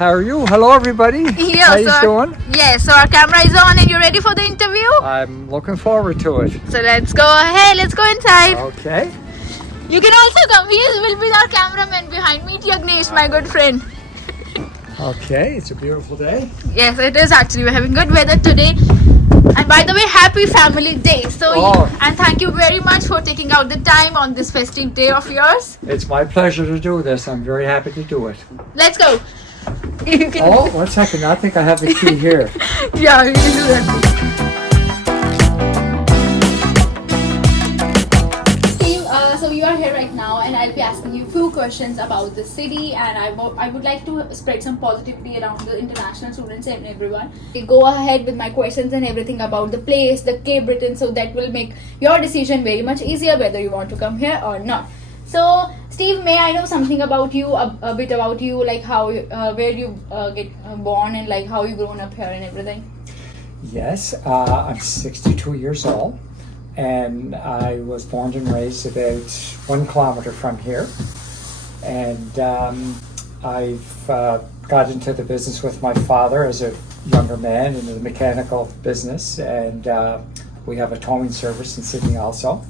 How are you? Hello, everybody. Yeah, How you doing? Yes, so our camera is on and you're ready for the interview? I'm looking forward to it. So let's go ahead, let's go inside. Okay. You can also come. He will be our cameraman behind. Meet Yagnesh, my good friend. Okay, it's a beautiful day. Yes, it is actually. We're having good weather today. And by the way, happy family day. And thank you very much for taking out the time on this festive day of yours. It's my pleasure to do this. I'm very happy to do it. Let's go. You can... Oh, 1 second. I think I have the key here. Yeah, you can do that. So you are here right now and I'll be asking you a few questions about the city, and I would like to spread some positivity around the international students and everyone. I'll go ahead with my questions and everything about the place, the Cape Breton, so that will make your decision very much easier whether you want to come here or not. So Steve, may I know something about you, a bit about you, like how, where you get born and like how you grown up here and everything? Yes, I'm 62 years old. And I was born and raised about 1 kilometer from here. And I've got into the business with my father as a younger man in the mechanical business. And we have a towing service in Sydney also.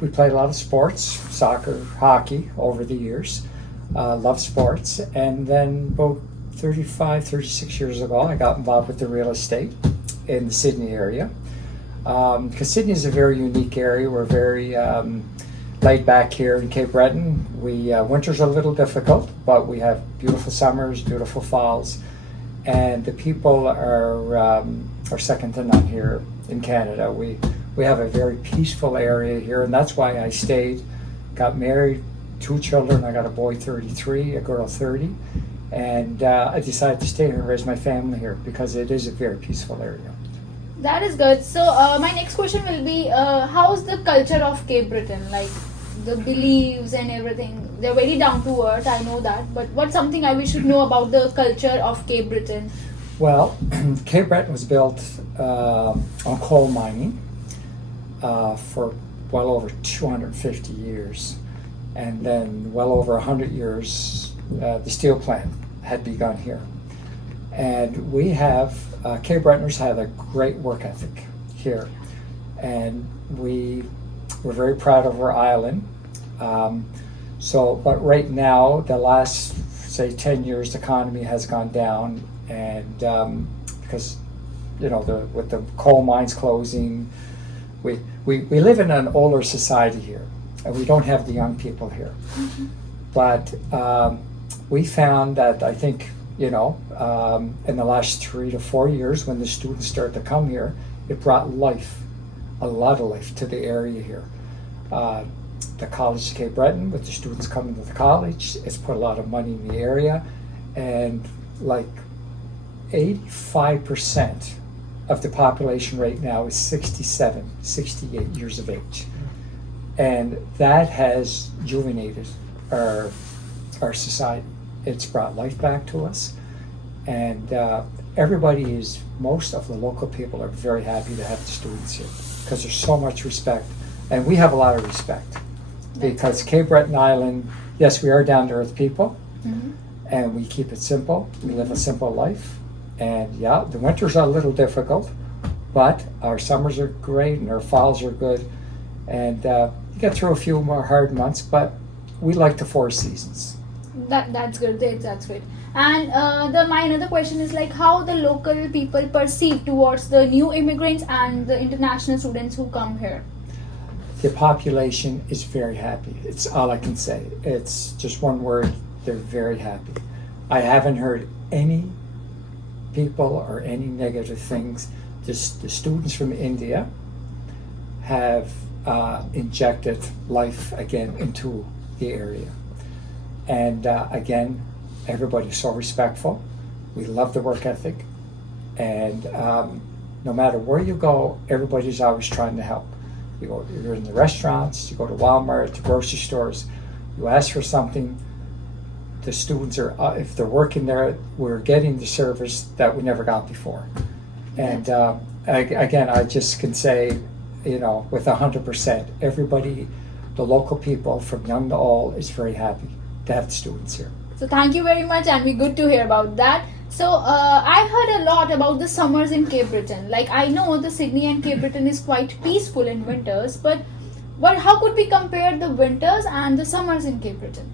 We played a lot of sports, soccer, hockey over the years. Love sports. And then about 35, 36 years ago, I got involved with the real estate in the Sydney area. Because Sydney is a very unique area. We're very laid back here in Cape Breton. Winters are a little difficult, but we have beautiful summers, beautiful falls, and the people are second to none here in Canada. We have a very peaceful area here, and that's why I stayed. Got married, 2 children. I got a boy 33, a girl 30, and I decided to stay here and raise my family here because it is a very peaceful area. That is good. So my next question will be, how's the culture of Cape Breton? Like the beliefs and everything. They're very down to earth, I know that. But what's something we should know about the culture of Cape Breton? Well, Cape Breton was built on coal mining for well over 250 years. And then well over 100 years, the steel plant had begun here. And we have, Cape Bretoners have a great work ethic here. And we're very proud of our island. But right now, the last, say, 10 years, the economy has gone down. And because, with the coal mines closing, we live in an older society here. And we don't have the young people here. Mm-hmm. But we found that, I think, in the last 3 to 4 years, when the students started to come here, it brought life, a lot of life to the area here. The College of Cape Breton, with the students coming to the college, it's put a lot of money in the area, and like 85% of the population right now is 67, 68 years of age. And that has rejuvenated our society. It's brought life back to us, and most of the local people are very happy to have the students here because there's so much respect, and we have a lot of respect because Cape Breton Island, yes, we are down to earth people, mm-hmm. and we keep it simple. We live a simple life, and yeah, the winters are a little difficult, but our summers are great and our falls are good, and you get through a few more hard months, but we like the 4 seasons. That's good. That's great. And my another question is like how the local people perceive towards the new immigrants and the international students who come here. The population is very happy. It's all I can say. It's just one word. They're very happy. I haven't heard any people or any negative things. Just the students from India have injected life again into the area. And again, everybody's so respectful. We love the work ethic. And no matter where you go, everybody's always trying to help. You're in the restaurants, you go to Walmart, to grocery stores, you ask for something, the students are, if they're working there, we're getting the service that we never got before. And again, I just can say, with 100%, everybody, the local people from young to old is very happy to have the students here. So thank you very much, and we good to hear about that. So I heard a lot about the summers in Cape Breton. Like I know the Sydney and Cape Breton is quite peaceful in winters, but how could we compare the winters and the summers in Cape Breton?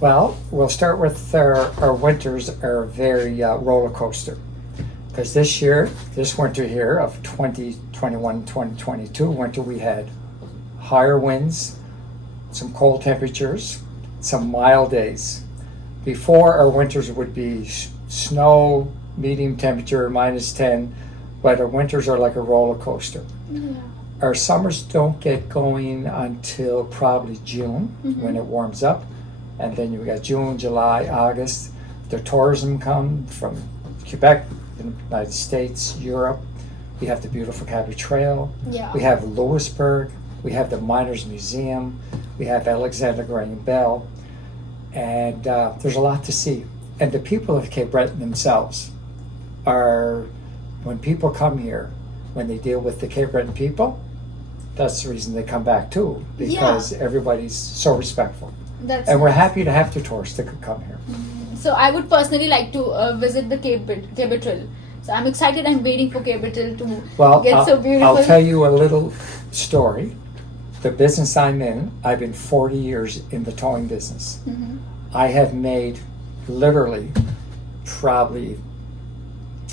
Well, we'll start with our winters are very roller coaster. Because this winter here of 2021, 2022 winter, we had higher winds, some cold temperatures, some mild days. Before, our winters would be snow, medium temperature, -10, but our winters are like a roller coaster. Yeah. Our summers don't get going until probably June when it warms up. And then you got June, July, August. The tourism come from Quebec, the United States, Europe. We have the beautiful Cape Trail. Yeah. We have Louisburg. We have the Miners Museum. We have Alexander Graham Bell. And there's a lot to see. And the people of Cape Breton themselves are, when people come here, when they deal with the Cape Breton people, that's the reason they come back too, because everybody's so respectful. And we're happy to have the tourists that could come here. So I would personally like to visit the Cape Breton. So I'm excited. I'm waiting for Cape Breton to get so beautiful. I'll tell you a little story. The business I'm in, I've been 40 years in the towing business. I have made literally probably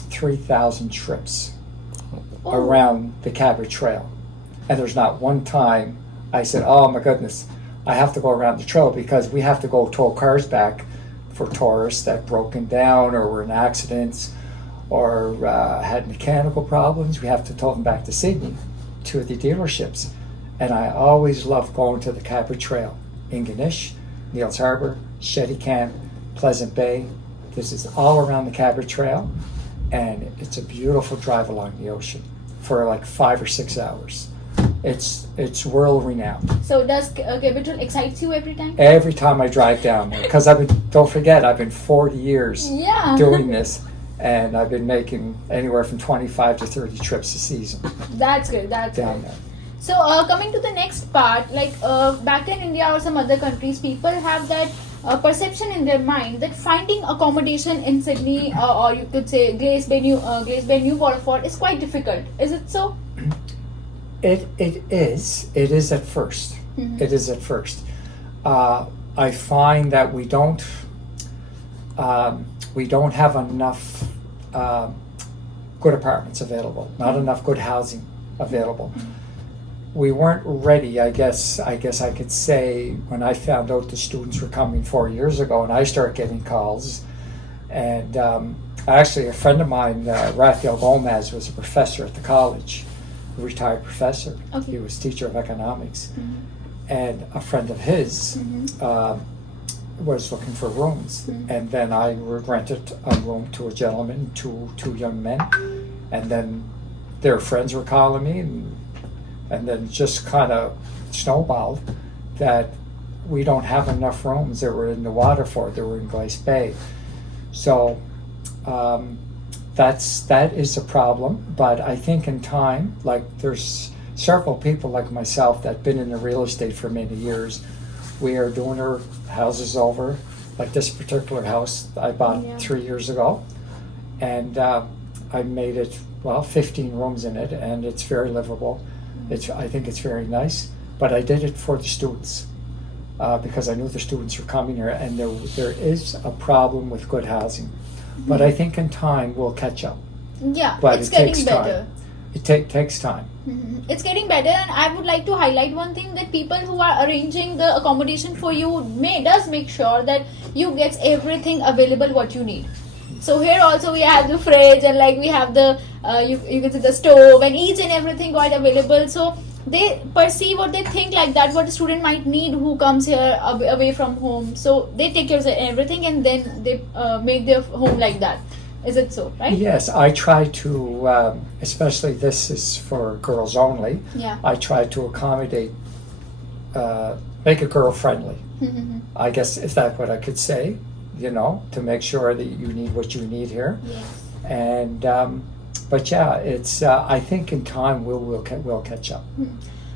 3,000 trips around the Cape Trail. And there's not one time I said, oh my goodness, I have to go around the trail, because we have to go tow cars back for tourists that broken down or were in accidents or had mechanical problems. We have to tow them back to Sydney to the dealerships. And I always loved going to the Cape Trail in Ganesh, Neils Harbor, Shetty Camp, Pleasant Bay. This is all around the Cape Trail, and it's a beautiful drive along the ocean for like 5 or 6 hours. It's world renowned. So does Cape Breton excites you every time? Every time I drive down there, because don't forget, I've been 40 years doing this, and I've been making anywhere from 25 to 30 trips a season. That's good. That's down good. there. So coming to the next part, like back in India or some other countries, people have that perception in their mind that finding accommodation in Sydney or you could say Glace Bay New Waterford is quite difficult. Is it so? It is. It is at first. It is at first. I find that we don't have enough good apartments available. Not enough good housing available. We weren't ready, I guess I could say, when I found out the students were coming 4 years ago, and I started getting calls. And actually, a friend of mine, Rafael Gomez, was a professor at the college, a retired professor. Okay. He was teacher of economics. And a friend of his was looking for rooms. And then I rented a room to a gentleman, two young men. And then their friends were calling me, and then just kind of snowballed that we don't have enough rooms that were in the Waterford, that were in Glace Bay. So that is a problem. But I think in time, like there's several people like myself that have been in the real estate for many years. We are doing our houses over, like this particular house I bought 3 years ago. And I made it, 15 rooms in it, and it's very livable. I think it's very nice, but I did it for the students because I knew the students were coming here, and there is a problem with good housing. But I think in time we'll catch up. Yeah, but it's it getting takes better. Time. It takes time. It's getting better, and I would like to highlight one thing, that people who are arranging the accommodation for you does make sure that you get everything available what you need. So here also we have the fridge, and like we have the you can see the stove, and each and everything got available. So they perceive or they think like that what a student might need who comes here away from home. So they take care of everything, and then they make their home like that. Is it so, right? Yes, I try to, especially this is for girls only. Yeah. I try to accommodate, make it girl friendly. I guess is that what I could say, to make sure that you need what you need here. Yes. And but yeah, it's I think in time we'll catch up.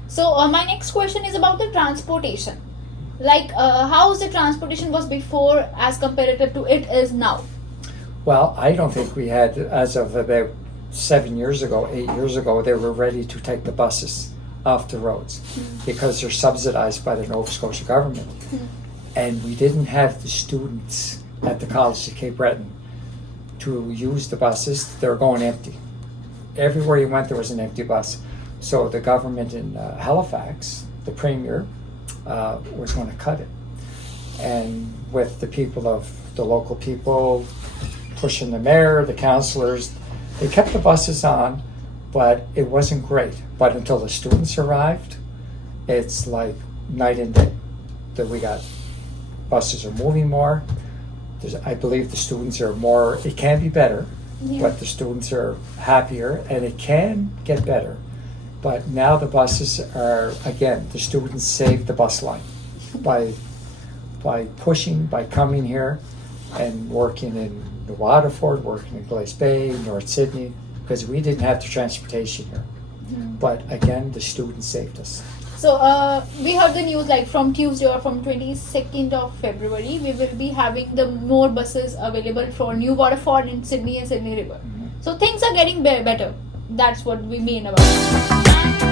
So my next question is about the transportation. Like, how the transportation was before as compared to it is now? Well, I don't think we had, as of about 7 years ago, 8 years ago, they were ready to take the buses off the roads because they're subsidized by the Nova Scotia government. And we didn't have the students at the College of Cape Breton to use the buses. They were going empty. Everywhere you went, there was an empty bus. So the government in Halifax, the premier, was going to cut it. And with the people of the local people pushing the mayor, the councillors, they kept the buses on, but it wasn't great. But until the students arrived, it's like night and day. That we got buses are moving more. I believe the students are more, it can be better, but the students are happier and it can get better. But now the buses are, again, the students save the bus line by pushing, by coming here and working in New Waterford, working in Glace Bay, North Sydney, because we didn't have the transportation here. But again, the students saved us. So we heard the news like from Tuesday or from 22nd of February, we will be having the more buses available for New Waterford in Sydney and Sydney River. So things are getting better. That's what we mean about it.